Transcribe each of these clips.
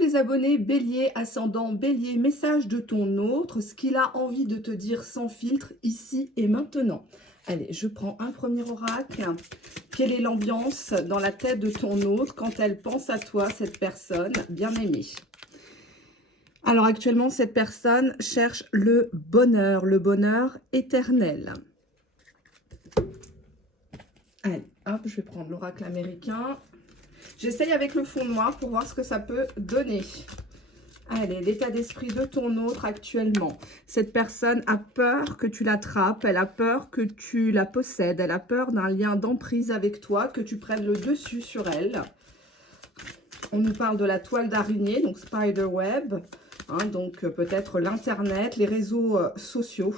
les abonnés Bélier, ascendant Bélier, message de ton autre, ce qu'il a envie de te dire sans filtre, ici et maintenant. Allez, je prends un premier oracle. Quelle est l'ambiance dans la tête de ton autre quand elle pense à toi, cette personne bien-aimée? Alors actuellement, cette personne cherche le bonheur éternel. Allez, hop, je vais prendre l'oracle américain. J'essaye avec le fond noir pour voir ce que ça peut donner. Allez, l'état d'esprit de ton autre actuellement. Cette personne a peur que tu l'attrapes, elle a peur que tu la possèdes, elle a peur d'un lien d'emprise avec toi, que tu prennes le dessus sur elle. On nous parle de la toile d'araignée, donc spider web, hein, donc peut-être l'internet, les réseaux sociaux.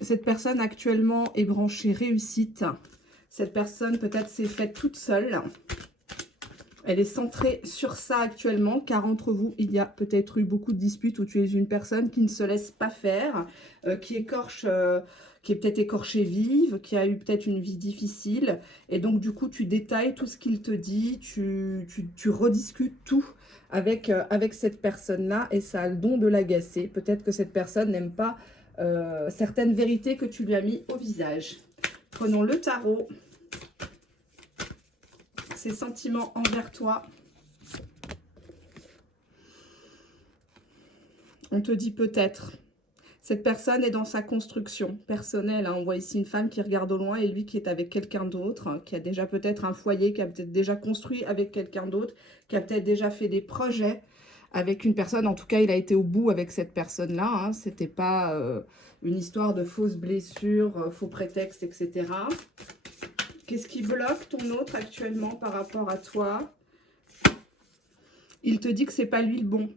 Cette personne actuellement est branchée réussite. Cette personne peut-être s'est faite toute seule. Elle est centrée sur ça actuellement, car entre vous, il y a peut-être eu beaucoup de disputes où tu es une personne qui ne se laisse pas faire, qui est peut-être écorchée vive, qui a eu peut-être une vie difficile. Et donc, du coup, tu détailles tout ce qu'il te dit, tu rediscutes tout avec cette personne-là, et ça a le don de l'agacer. Peut-être que cette personne n'aime pas certaines vérités que tu lui as mis au visage. Prenons le tarot. Ses sentiments envers toi. On te dit peut-être. Cette personne est dans sa construction personnelle. Hein. On voit ici une femme qui regarde au loin et lui qui est avec quelqu'un d'autre, hein, qui a déjà peut-être un foyer, qui a peut-être déjà construit avec quelqu'un d'autre, qui a peut-être déjà fait des projets avec une personne. En tout cas, il a été au bout avec cette personne-là. Hein. Ce n'était pas une histoire de fausses blessures, faux prétextes, etc. Qu'est-ce qui bloque ton autre actuellement par rapport à toi? Il te dit que c'est pas lui le bon.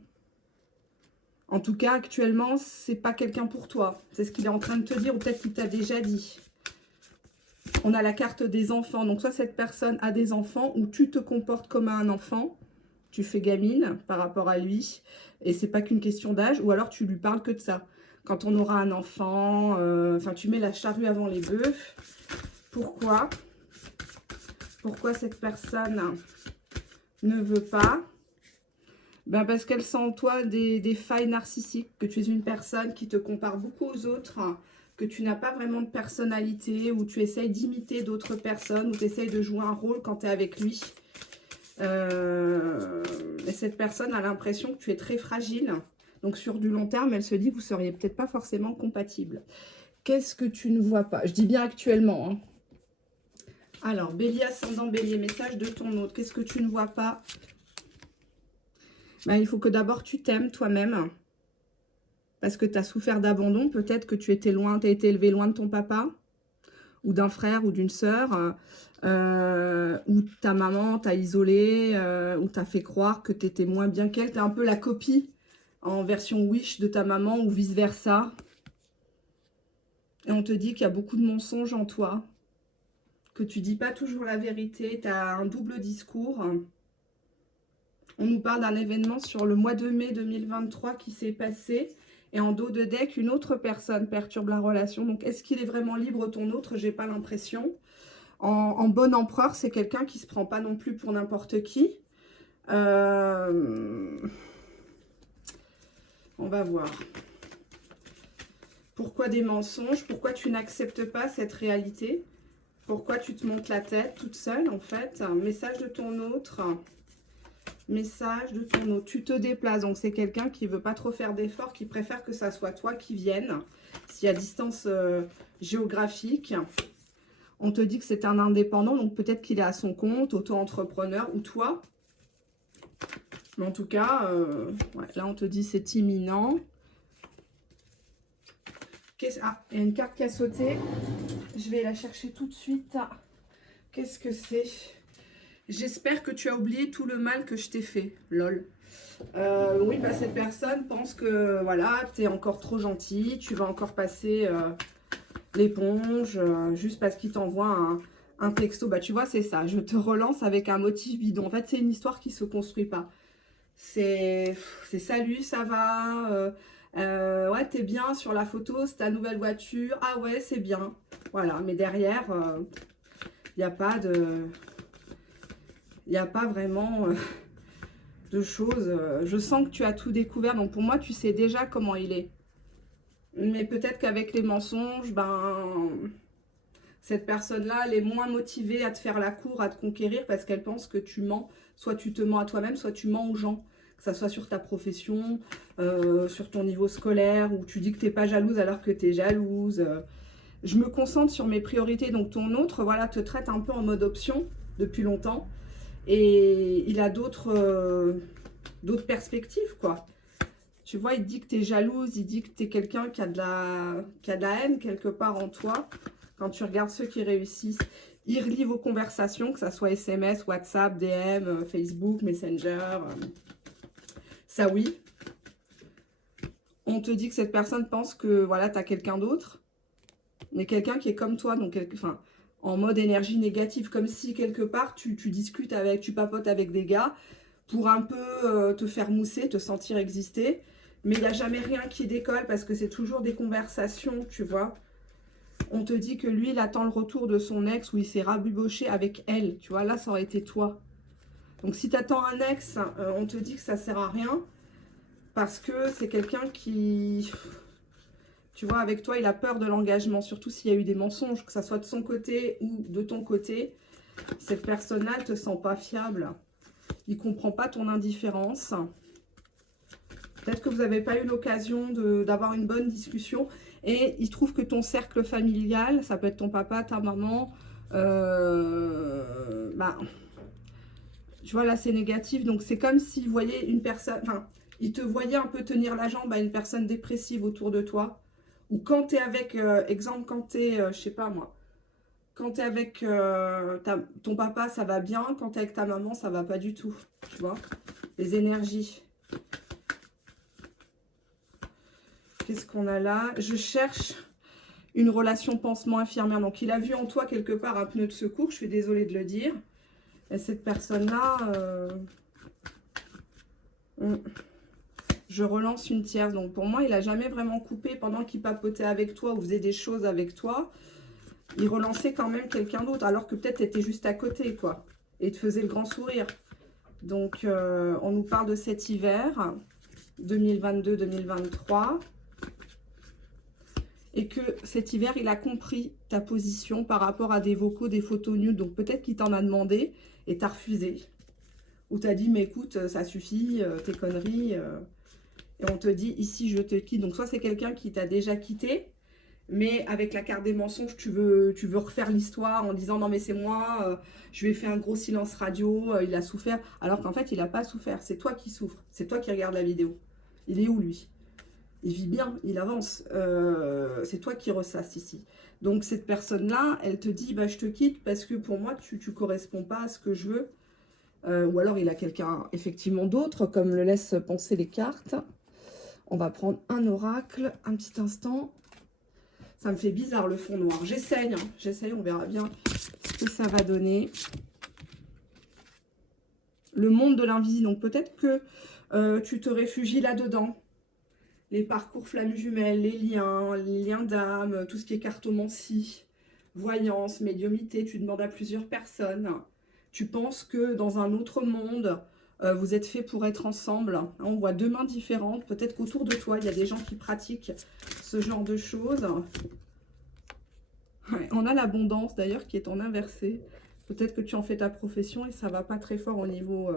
En tout cas, actuellement, c'est pas quelqu'un pour toi. C'est ce qu'il est en train de te dire ou peut-être qu'il t'a déjà dit. On a la carte des enfants. Donc, soit cette personne a des enfants ou tu te comportes comme un enfant. Tu fais gamine par rapport à lui. Et c'est pas qu'une question d'âge. Ou alors, tu lui parles que de ça. Quand on aura un enfant, enfin, tu mets la charrue avant les bœufs. Pourquoi? Pourquoi cette personne ne veut pas? Ben parce qu'elle sent en toi des failles narcissiques, que tu es une personne qui te compare beaucoup aux autres, que tu n'as pas vraiment de personnalité, ou tu essayes d'imiter d'autres personnes, ou tu essayes de jouer un rôle quand tu es avec lui. Et cette personne a l'impression que tu es très fragile. Donc sur du long terme, elle se dit que vous ne seriez peut-être pas forcément compatibles. Qu'est-ce que tu ne vois pas? Je dis bien actuellement. Hein. Alors, Bélier, ascendant Bélier, message de ton autre. Qu'est-ce que tu ne vois pas? Ben, il faut que d'abord tu t'aimes toi-même. Parce que tu as souffert d'abandon. Peut-être que tu étais loin, tu as été élevé loin de ton papa. Ou d'un frère ou d'une sœur. Ou ta maman t'a isolé. Ou t'a fait croire que tu étais moins bien qu'elle. Tu es un peu la copie en version Wish de ta maman ou vice-versa. Et on te dit qu'il y a beaucoup de mensonges en toi. Que tu dis pas toujours la vérité. Tu as un double discours. On nous parle d'un événement sur le mois de mai 2023 qui s'est passé. Et en dos de deck, une autre personne perturbe la relation. Donc, est-ce qu'il est vraiment libre ton autre? J'ai pas l'impression. En bon empereur, c'est quelqu'un qui se prend pas non plus pour n'importe qui. On va voir. Pourquoi des mensonges? Pourquoi tu n'acceptes pas cette réalité? Pourquoi tu te montes la tête toute seule, en fait? Un message de ton autre. Message de ton autre. Tu te déplaces. Donc, c'est quelqu'un qui ne veut pas trop faire d'efforts, qui préfère que ça soit toi qui vienne. S'il y a distance géographique, on te dit que c'est un indépendant. Donc, peut-être qu'il est à son compte, auto-entrepreneur ou toi. Mais en tout cas, ouais, là, on te dit c'est imminent. Ah, il y a une carte qui a sauté. Je vais la chercher tout de suite. Qu'est-ce que c'est? J'espère que tu as oublié tout le mal que je t'ai fait. Lol. Oui, bah, cette personne pense que voilà, tu es encore trop gentil. Tu vas encore passer l'éponge juste parce qu'il t'envoie un texto. Bah, tu vois, c'est ça. Je te relance avec un motif bidon. En fait, c'est une histoire qui ne se construit pas. C'est salut, ça va. Ouais, t'es bien sur la photo, c'est ta nouvelle voiture. Ah ouais, c'est bien. Voilà, mais derrière, il n'y a pas de... Il n'y a pas vraiment de choses. Je sens que tu as tout découvert, donc pour moi, tu sais déjà comment il est. Mais peut-être qu'avec les mensonges, ben, cette personne-là, elle est moins motivée à te faire la cour, à te conquérir, parce qu'elle pense que tu mens. Soit tu te mens à toi-même, soit tu mens aux gens. Que ça soit sur ta profession, sur ton niveau scolaire, ou tu dis que tu n'es pas jalouse alors que tu es jalouse. Je me concentre sur mes priorités, donc ton autre, voilà, te traite un peu en mode option depuis longtemps. Et il a d'autres perspectives, quoi. Tu vois, il dit que tu es jalouse, il dit que tu es quelqu'un qui a de la haine quelque part en toi. Quand tu regardes ceux qui réussissent, il relie vos conversations, que ça soit SMS, WhatsApp, DM, Facebook, Messenger. Ça oui. On te dit que cette personne pense que voilà, tu as quelqu'un d'autre. Mais quelqu'un qui est comme toi, donc enfin, en mode énergie négative, comme si quelque part tu discutes avec, tu papotes avec des gars pour un peu te faire mousser, te sentir exister. Mais il n'y a jamais rien qui décolle parce que c'est toujours des conversations, tu vois. On te dit que lui, il attend le retour de son ex où il s'est rabiboché avec elle. Tu vois, là, ça aurait été toi. Donc, si tu attends un ex, on te dit que ça sert à rien parce que c'est quelqu'un qui... Tu vois, avec toi, il a peur de l'engagement, surtout s'il y a eu des mensonges, que ça soit de son côté ou de ton côté. Cette personne-là, elle ne te sent pas fiable. Il ne comprend pas ton indifférence. Peut-être que vous n'avez pas eu l'occasion d'avoir une bonne discussion. Et il trouve que ton cercle familial, ça peut être ton papa, ta maman, bah, tu vois, là, c'est négatif. Donc, c'est comme s'il voyait une personne... Enfin, il te voyait un peu tenir la jambe à une personne dépressive autour de toi. Ou quand tu es avec... exemple, quand tu es, je sais pas moi, quand tu es avec ton papa, ça va bien. Quand tu es avec ta maman, ça va pas du tout. Tu vois, les énergies. Qu'est-ce qu'on a là? Je cherche une relation pansement-infirmière. Donc, il a vu en toi quelque part un pneu de secours. Je suis désolée de le dire. Et cette personne-là, je relance une tierce. Donc, pour moi, il n'a jamais vraiment coupé pendant qu'il papotait avec toi ou faisait des choses avec toi. Il relançait quand même quelqu'un d'autre. Alors que peut-être tu étais juste à côté, quoi. Et te faisait le grand sourire. Donc, on nous parle de cet hiver 2022-2023. Et que cet hiver, il a compris ta position par rapport à des vocaux, des photos nudes. Donc peut-être qu'il t'en a demandé et t'as refusé. Ou t'as dit, mais écoute, ça suffit, tes conneries. Et on te dit, ici, je te quitte. Donc soit c'est quelqu'un qui t'a déjà quitté, mais avec la carte des mensonges, tu veux refaire l'histoire en disant, non mais c'est moi, je lui ai fait un gros silence radio, il a souffert. Alors qu'en fait, il n'a pas souffert. C'est toi qui souffres. C'est toi qui regardes la vidéo. Il est où, lui? Il vit bien, il avance. C'est toi qui ressasses ici. Donc, cette personne-là, elle te dit, bah, je te quitte parce que pour moi, tu ne corresponds pas à ce que je veux. Ou alors, il a quelqu'un, effectivement, d'autre, comme le laissent penser les cartes. On va prendre un oracle, un petit instant. Ça me fait bizarre, le fond noir. J'essaye, hein, j'essaye, on verra bien ce que ça va donner. Le monde de l'invisible. Donc, peut-être que tu te réfugies là-dedans. Les parcours flammes jumelles, les liens d'âme, tout ce qui est cartomancie, voyance, médiumnité, tu demandes à plusieurs personnes. Tu penses que dans un autre monde, vous êtes fait pour être ensemble. On voit deux mains différentes. Peut-être qu'autour de toi, il y a des gens qui pratiquent ce genre de choses. Ouais, on a l'abondance d'ailleurs qui est en inversé. Peut-être que tu en fais ta profession et ça va pas très fort au niveau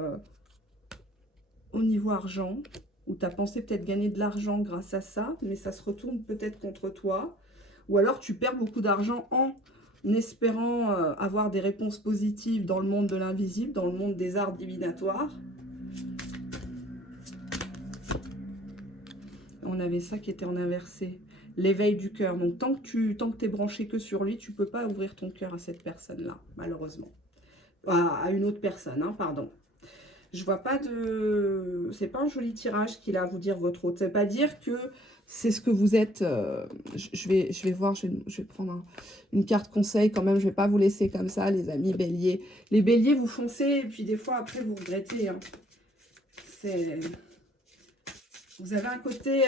argent. Ou tu as pensé peut-être gagner de l'argent grâce à ça, mais ça se retourne peut-être contre toi. Ou alors tu perds beaucoup d'argent en espérant avoir des réponses positives dans le monde de l'invisible, dans le monde des arts divinatoires. On avait ça qui était en inversé. L'éveil du cœur. Donc tant que tu es branché que sur lui, tu ne peux pas ouvrir ton cœur à cette personne-là, malheureusement. À une autre personne, hein, pardon. Je vois pas de... C'est pas un joli tirage qu'il a à vous dire votre hôte. Ça veut pas dire que c'est ce que vous êtes. Je vais voir, je vais prendre une carte conseil quand même. Je vais pas vous laisser comme ça, les amis béliers. Les béliers, vous foncez et puis des fois après vous regrettez. Hein. Vous avez un côté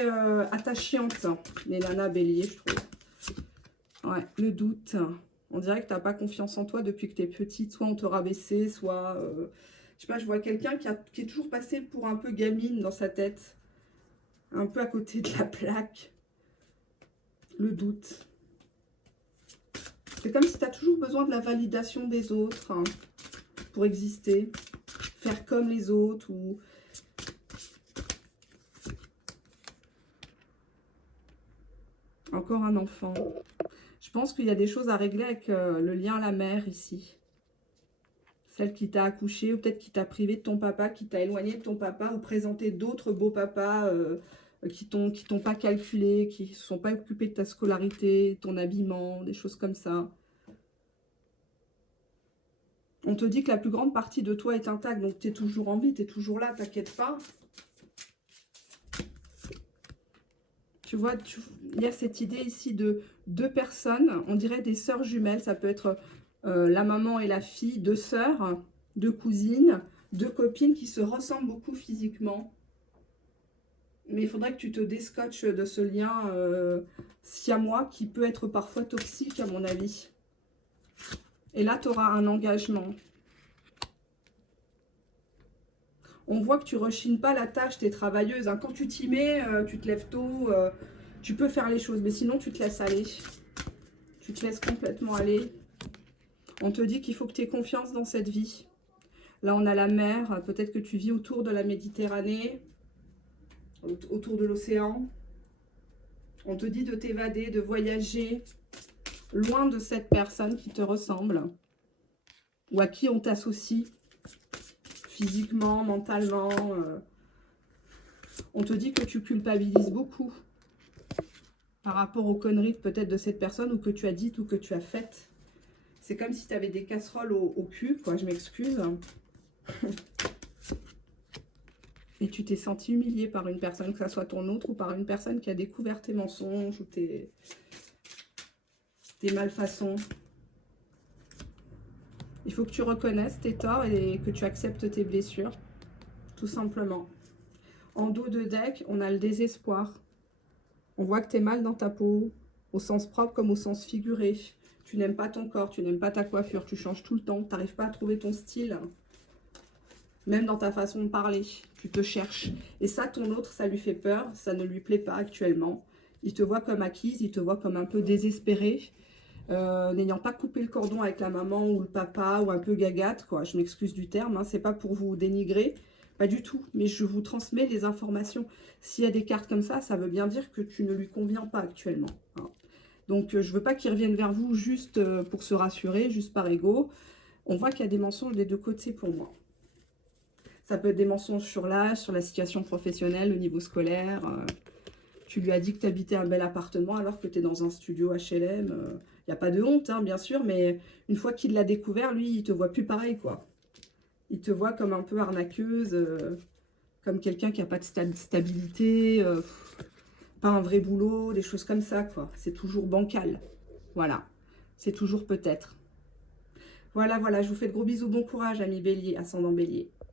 attachante, les nanas béliers, je trouve. Ouais, le doute. On dirait que tu n'as pas confiance en toi depuis que tu es petite. Soit on te rabaissait, soit... Je sais pas, je vois quelqu'un qui est toujours passé pour un peu gamine dans sa tête. Un peu à côté de la plaque. Le doute. C'est comme si tu as toujours besoin de la validation des autres hein, pour exister. Faire comme les autres ou... Encore un enfant. Je pense qu'il y a des choses à régler avec le lien à la mère ici. Celle qui t'a accouché ou peut-être qui t'a privé de ton papa, qui t'a éloigné de ton papa ou présenté d'autres beaux papas qui t'ont pas calculé, qui ne se sont pas occupés de ta scolarité, ton habillement, des choses comme ça. On te dit que la plus grande partie de toi est intacte, donc tu es toujours en vie, tu es toujours là, t'inquiète pas. Tu vois, il y a cette idée ici de deux personnes, on dirait des sœurs jumelles, ça peut être la maman et la fille, deux sœurs, deux cousines, deux copines qui se ressemblent beaucoup physiquement. Mais il faudrait que tu te déscotches de ce lien siamois qui peut être parfois toxique à mon avis. Et là, tu auras un engagement. On voit que tu ne rechignes pas la tâche, tu es travailleuse. Hein. Quand tu t'y mets, tu te lèves tôt, tu peux faire les choses. Mais sinon, tu te laisses aller. Tu te laisses complètement aller. On te dit qu'il faut que tu aies confiance dans cette vie. Là, on a la mer. Peut-être que tu vis autour de la Méditerranée, autour de l'océan. On te dit de t'évader, de voyager loin de cette personne qui te ressemble ou à qui on t'associe physiquement, mentalement. On te dit que tu culpabilises beaucoup par rapport aux conneries peut-être de cette personne ou que tu as dites ou que tu as faites. C'est comme si tu avais des casseroles au cul, quoi, je m'excuse. Et tu t'es senti humilié par une personne, que ce soit ton autre ou par une personne qui a découvert tes mensonges ou tes malfaçons. Il faut que tu reconnaisses tes torts et que tu acceptes tes blessures, tout simplement. En dos de deck, on a le désespoir. On voit que tu es mal dans ta peau, au sens propre comme au sens figuré. Tu n'aimes pas ton corps, tu n'aimes pas ta coiffure, tu changes tout le temps, tu n'arrives pas à trouver ton style. Même dans ta façon de parler, tu te cherches. Et ça, ton autre, ça lui fait peur, ça ne lui plaît pas actuellement. Il te voit comme acquise, il te voit comme un peu désespéré. N'ayant pas coupé le cordon avec la maman ou le papa ou un peu gagate, quoi. Je m'excuse du terme, hein, c'est pas pour vous dénigrer, pas du tout, mais je vous transmets les informations. S'il y a des cartes comme ça veut bien dire que tu ne lui conviens pas actuellement. Hein. Donc je veux pas qu'il revienne vers vous juste pour se rassurer, juste par ego. On voit qu'il y a des mensonges des deux côtés pour moi. Ça peut être des mensonges sur l'âge, sur la situation professionnelle, le niveau scolaire. Tu lui as dit que tu habitais un bel appartement alors que tu es dans un studio HLM. Il n'y a pas de honte, hein, bien sûr, mais une fois qu'il l'a découvert, lui, il te voit plus pareil, quoi. Il te voit comme un peu arnaqueuse, comme quelqu'un qui n'a pas de stabilité, pas un vrai boulot, des choses comme ça, quoi. C'est toujours bancal. Voilà. C'est toujours peut-être. Voilà, voilà, je vous fais de gros bisous, bon courage, amis Bélier, ascendant Bélier.